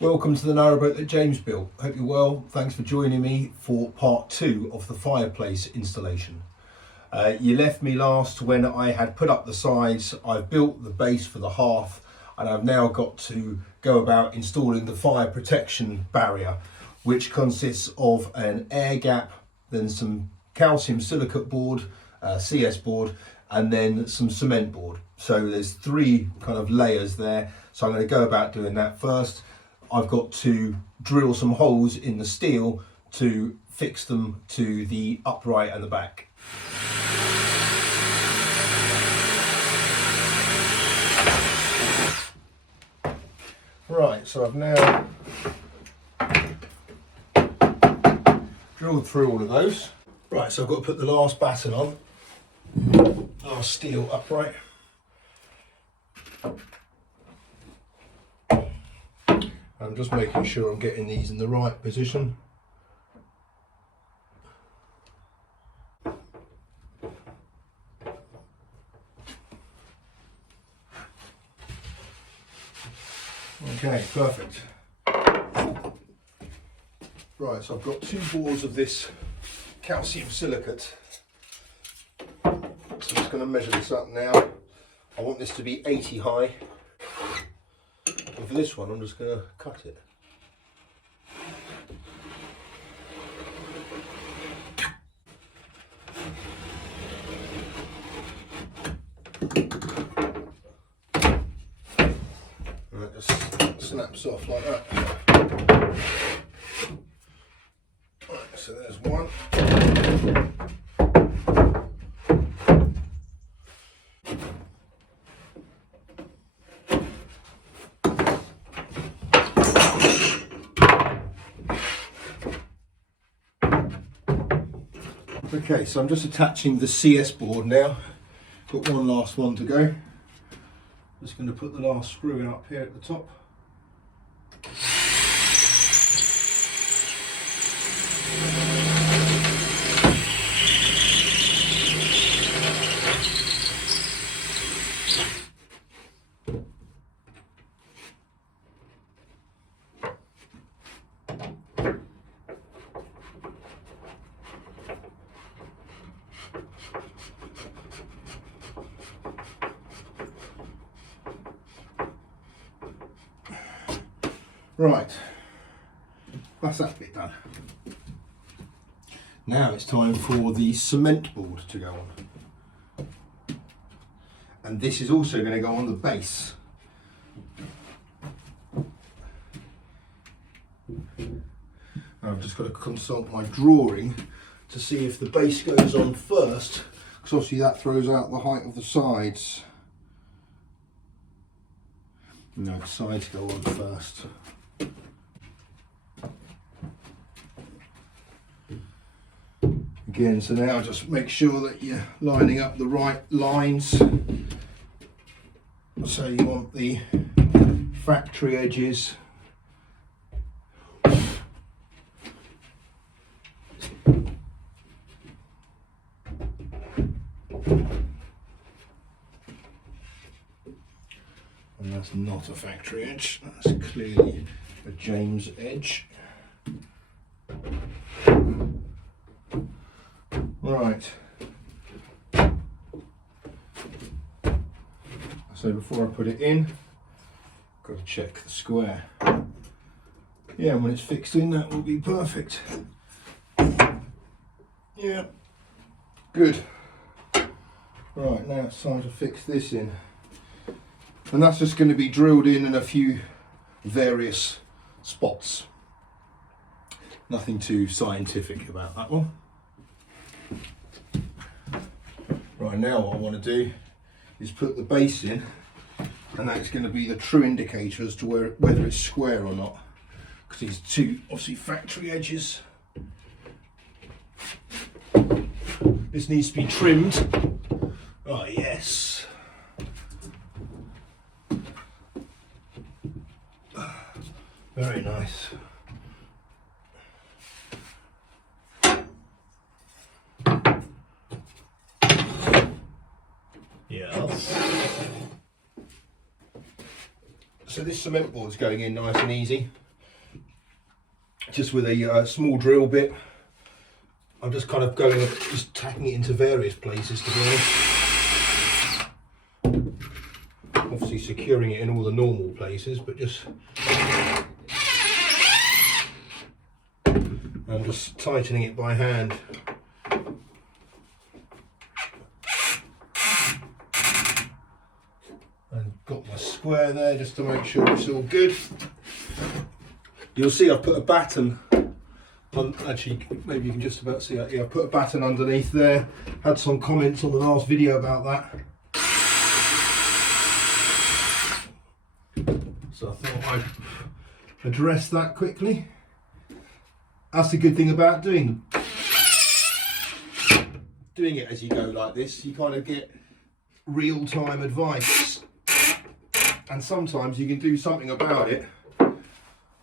Welcome to the narrowboat that James built. Hope you're well. Thanks for joining me for part 2 of the fireplace installation. You left me last when I had put up the sides. I've built the base for the hearth and I've now got to go about installing the fire protection barrier, which consists of an air gap, then some calcium silicate board, CS board, and then some cement board. So there's 3 kind of layers there. So I'm going to go about doing that first. I've got to drill some holes in the steel to fix them to the upright and the back. Right, so I've now drilled through all of those. Right, so I've got to put the last batten on, last steel upright. I'm just making sure I'm getting these in the right position. Okay, perfect. Right, so I've got 2 boards of this calcium silicate. So I'm just going to measure this up now. I want this to be 80 high. And for this one, I'm just going to cut it. And that just snaps off like that. Right, so there's one. Okay, so I'm just attaching the CS board now. Got one last one to go. Just going to put the last screw in up here at the top. Right, that's that bit done. Now it's time for the cement board to go on. And this is also going to go on the base. I've just got to consult my drawing to see if the base goes on first, because obviously that throws out the height of the sides. No, the sides go on first. Again, so now just make sure that you're lining up the right lines. So you want the factory edges. And that's not a factory edge, that's clearly a James edge. Right, so before I put it in, I've got to check the square. Yeah, when it's fixed in, that will be perfect. Yeah, good. Right, now it's time to fix this in. And that's just going to be drilled in a few various spots. Nothing too scientific about that one. Right, now what I want to do is put the base in, and that's going to be the true indicator as to whether it's square or not, because these 2 obviously factory edges. This needs to be trimmed. Oh yes. Very nice. Yes. So this cement board's going in nice and easy. just with a small drill bit. I'm just kind of just tacking it into various places, to be honest. Obviously securing it in all the normal places, but just... I'm just tightening it by hand. And got my square there just to make sure it's all good. You'll see I've put a batten on, actually maybe you can just about see that. Yeah, I put a batten underneath there. Had some comments on the last video about that. So I thought I'd address that quickly. That's the good thing about doing it as you go like this. You kind of get real-time advice, and sometimes you can do something about it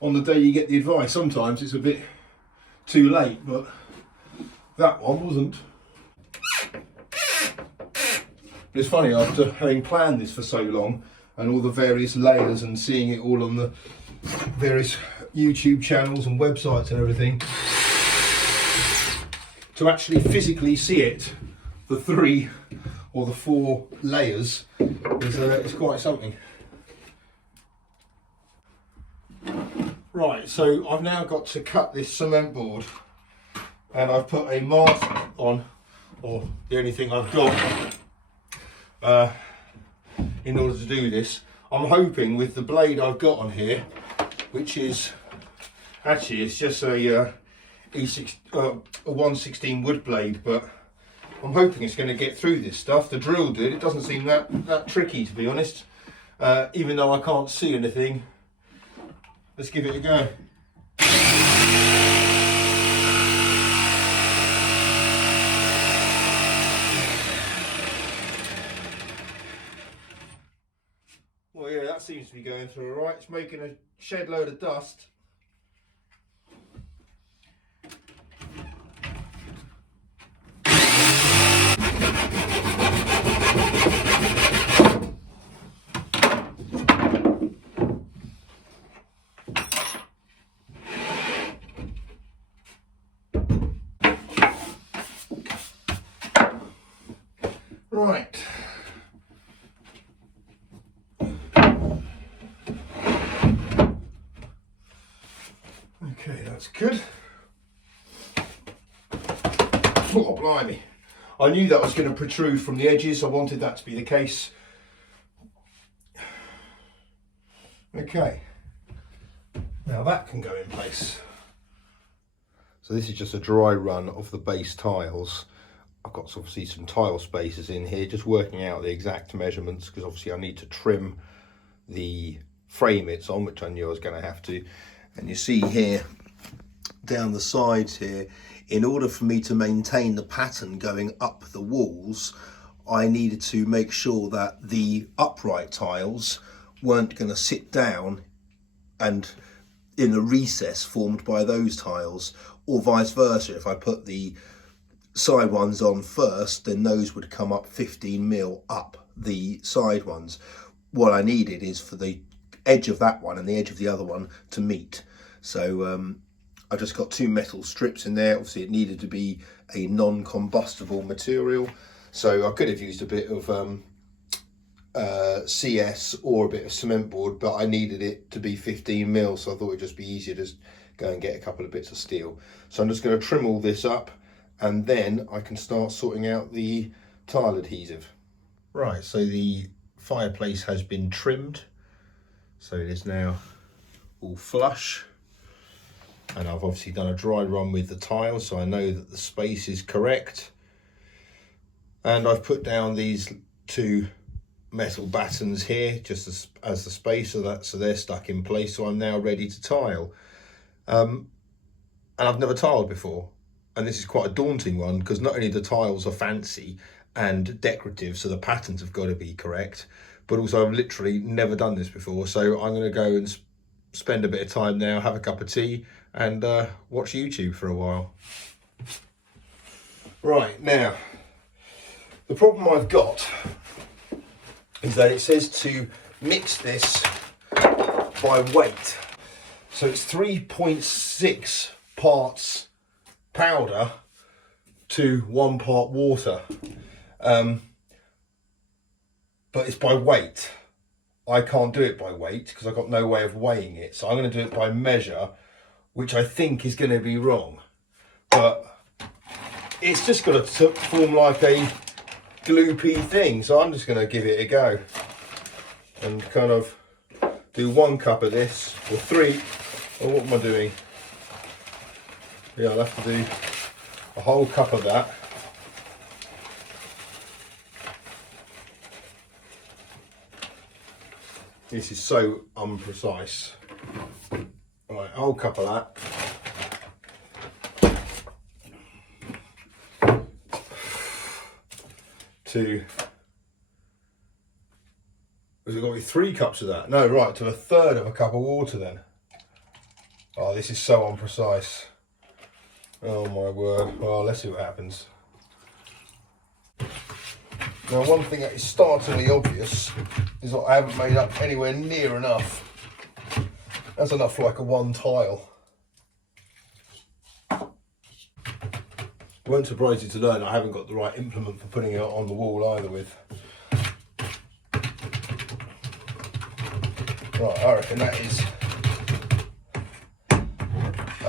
on the day you get the advice. Sometimes it's a bit too late, but that one wasn't. It's funny, after having planned this for so long and all the various layers and seeing it all on the various YouTube channels and websites and everything, to actually physically see it, the 3 or the 4 layers, is quite something. Right, so I've now got to cut this cement board, and I've put a mask on, or the only thing I've got in order to do this. I'm hoping with the blade I've got on here, which is actually, it's just a 1/16 wood blade, but I'm hoping it's going to get through this stuff. The drill did. It doesn't seem that tricky, to be honest, even though I can't see anything. Let's give it a go. Well, yeah, that seems to be going through all right. It's making a shed load of dust. Right. Okay, that's good. Oh, blimey. I knew that was going to protrude from the edges. I wanted that to be the case. Okay. Now that can go in place. So this is just a dry run of the base tiles. I've got obviously some tile spacers in here, just working out the exact measurements, because obviously I need to trim the frame it's on, which I knew I was going to have to. And you see here, down the sides here, in order for me to maintain the pattern going up the walls, I needed to make sure that the upright tiles weren't going to sit down and in a recess formed by those tiles, or vice versa. If I put the side ones on first, then those would come up 15mm up the side ones. What I needed is for the edge of that one and the edge of the other one to meet. So I just got 2 metal strips in there. Obviously it needed to be a non-combustible material, so I could have used a bit of CS or a bit of cement board, but I needed it to be 15mm, so I thought it'd just be easier to just go and get a couple of bits of steel. So I'm just going to trim all this up, and then I can start sorting out the tile adhesive. Right, so the fireplace has been trimmed, so it is now all flush, and I've obviously done a dry run with the tile, so I know that the space is correct. And I've put down these 2 metal battens here just as the spacer, so they're stuck in place. So I'm now ready to tile, and I've never tiled before. And this is quite a daunting one, because not only the tiles are fancy and decorative, so the patterns have got to be correct, but also I've literally never done this before. So I'm going to go and spend a bit of time now, have a cup of tea, and watch YouTube for a while. Right, now, the problem I've got is that it says to mix this by weight. So it's 3.6 parts powder to 1 part water, but it's by weight. I can't do it by weight because I've got no way of weighing it, so I'm going to do it by measure, which I think is going to be wrong, but it's just got to form like a gloopy thing, so I'm just going to give it a go and kind of do 1 cup of this, or 3, or what am I doing? Yeah, I'll have to do a whole cup of that. This is so unprecise. Right, a whole cup of that. Has it got to be 3 cups of that? No, right, to 1/3 of a cup of water then. Oh, this is so imprecise. Oh my word. Well, let's see what happens. Now, one thing that is startlingly obvious is that I haven't made up anywhere near enough. That's enough for like a 1 tile. It won't surprise you to learn I haven't got the right implement for putting it on the wall either with. Right, I reckon that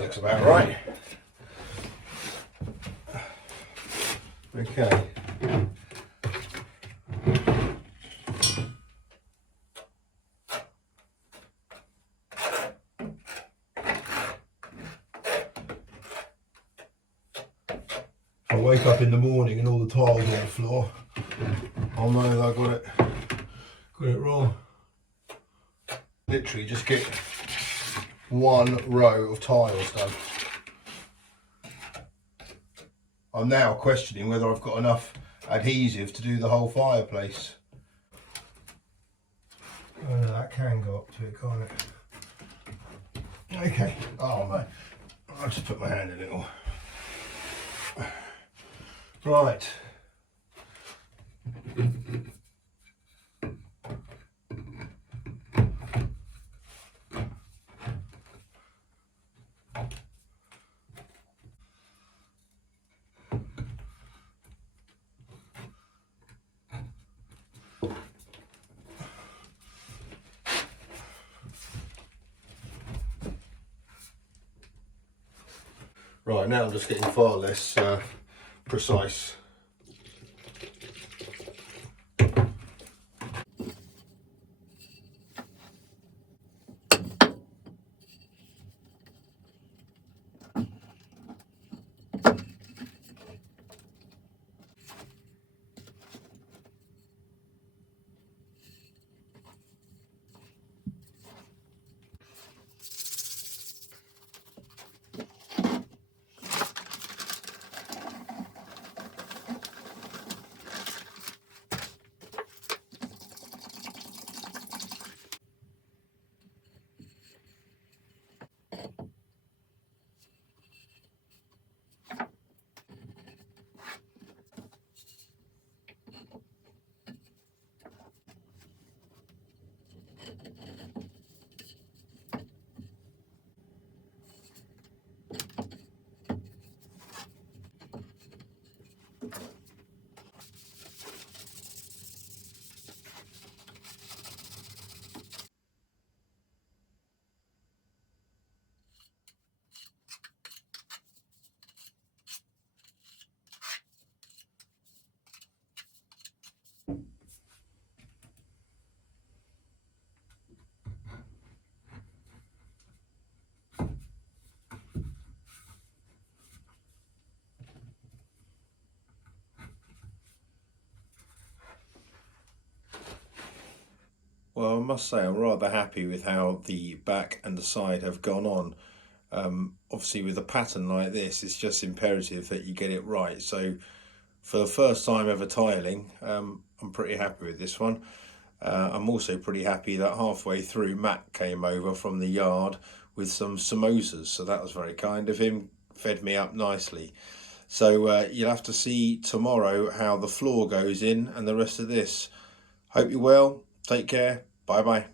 looks about right. Okay. I wake up in the morning and all the tiles on the floor, I'll know that I got it wrong. Literally just get 1 row of tiles done. I'm now questioning whether I've got enough adhesive to do the whole fireplace. Oh no, that can go up to it, can't it? Okay. Oh man, I'll just put my hand in it all. Right. Right, now I'm just getting far less precise. Well, I must say I'm rather happy with how the back and the side have gone on. Obviously with a pattern like this, it's just imperative that you get it right. So for the first time ever tiling, I'm pretty happy with this one. I'm also pretty happy that halfway through Matt came over from the yard with some samosas, so that was very kind of him, fed me up nicely. So you'll have to see tomorrow how the floor goes in and the rest of this. Hope you're well. Take care. Bye bye.